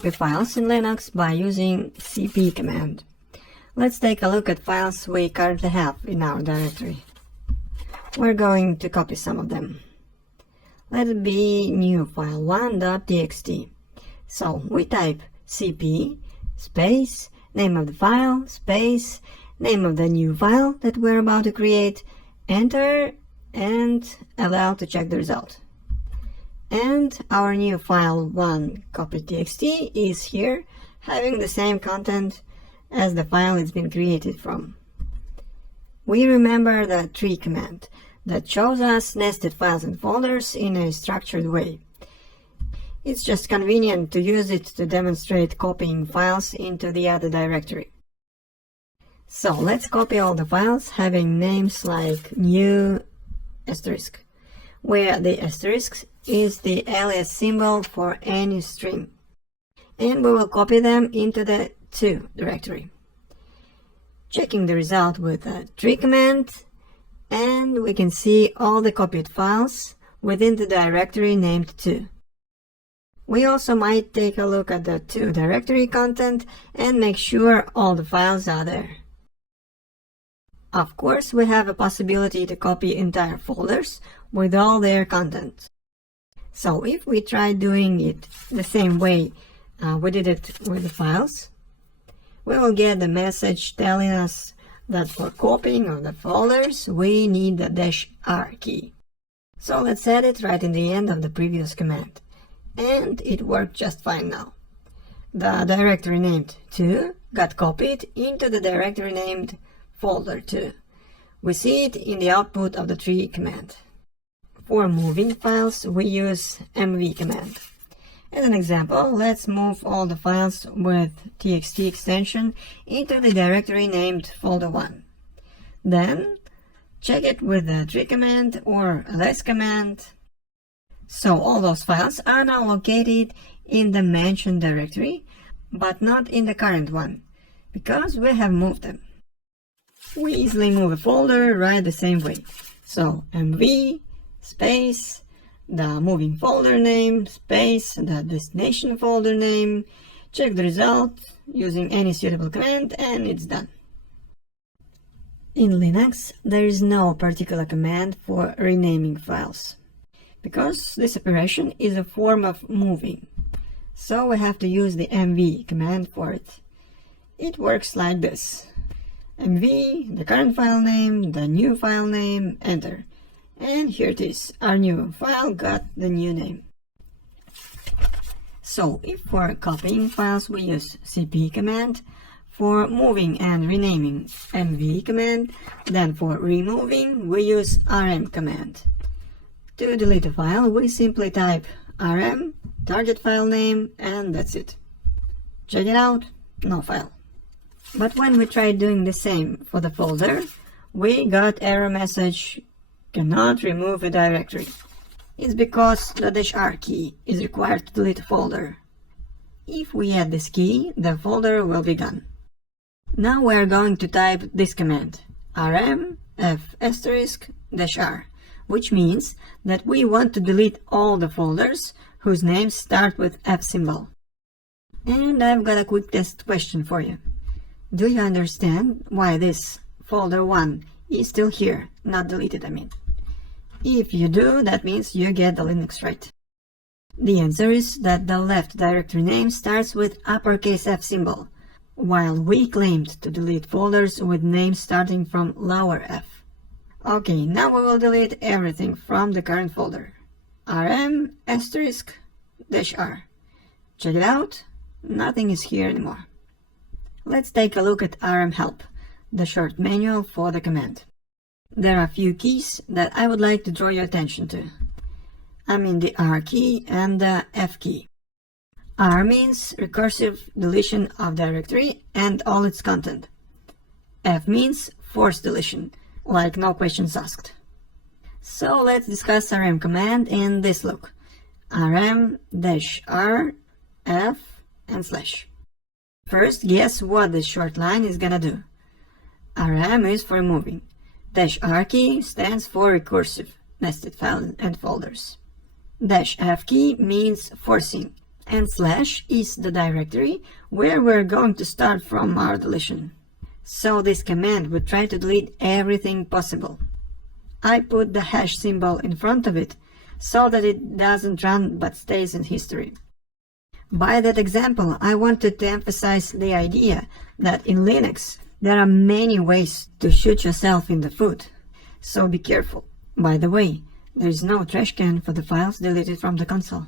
Copy files in Linux by using cp command. Let's take a look at files we currently have in our directory. We're going to copy some of them. Let it be new file 1.txt. So we type cp space name of the file space name of the new file that we're about to create, enter, and allow to check the result. And our new file 1 copy.txt is here, having the same content as the file it's been created from. We remember the tree command that shows us nested files and folders in a structured way. It's just convenient to use it to demonstrate copying files into the other directory. So let's copy all the files having names like new asterisk, where the asterisk is the alias symbol for any string. And we will copy them into the to directory. Checking the result with the tree command, and we can see all the copied files within the directory named to. We also might take a look at the to directory content and make sure all the files are there. Of course, we have a possibility to copy entire folders with all their content. So if we try doing it the same way we did it with the files, we will get the message telling us that for copying of the folders, we need the -r key. So let's add it right in the end of the previous command. And it worked just fine now. The directory named to got copied into the directory named folder2. We see it in the output of the tree command. For moving files, we use mv command. As an example, let's move all the files with txt extension into the directory named folder1. Then, check it with the tree command or ls command. So all those files are now located in the mentioned directory, but not in the current one, because we have moved them. We easily move a folder right the same way. So mv space the moving folder name space the destination folder name, check the result using any suitable command, and it's done. In Linux, there is no particular command for renaming files, because this operation is a form of moving. So we have to use the mv command for it. It works like this: mv, the current file name, the new file name, enter. And here it is, our new file got the new name. So if for copying files we use cp command, for moving and renaming mv command, then for removing we use rm command. To delete a file we simply type rm, target file name, and that's it. Check it out, no file. But when we tried doing the same for the folder, we got error message, cannot remove a directory. It's because the -r key is required to delete a folder. If we add this key, the folder will be gone. Now we are going to type this command, rm f *r, which means that we want to delete all the folders whose names start with f symbol. And I've got a quick test question for you. Do you understand why this folder1 is still here, not deleted, I mean? If you do, that means you get the Linux right. The answer is that the left directory name starts with uppercase F symbol, while we claimed to delete folders with names starting from lower f. Okay, now we will delete everything from the current folder. rm *r. Check it out, nothing is here anymore. Let's take a look at rm help, the short manual for the command. There are a few keys that I would like to draw your attention to. I mean the R key and the F key. R means recursive deletion of directory and all its content. F means forced deletion, like no questions asked. So let's discuss rm command in this look: rm -r f and /. First, guess what this short line is gonna do. rm is for moving. -r key stands for recursive, nested files and folders. -f key means forcing, and slash is the directory where we're going to start from our deletion. So this command would try to delete everything possible. I put the hash symbol in front of it so that it doesn't run but stays in history. By that example, I wanted to emphasize the idea that in Linux, there are many ways to shoot yourself in the foot. So be careful. By the way, there is no trash can for the files deleted from the console.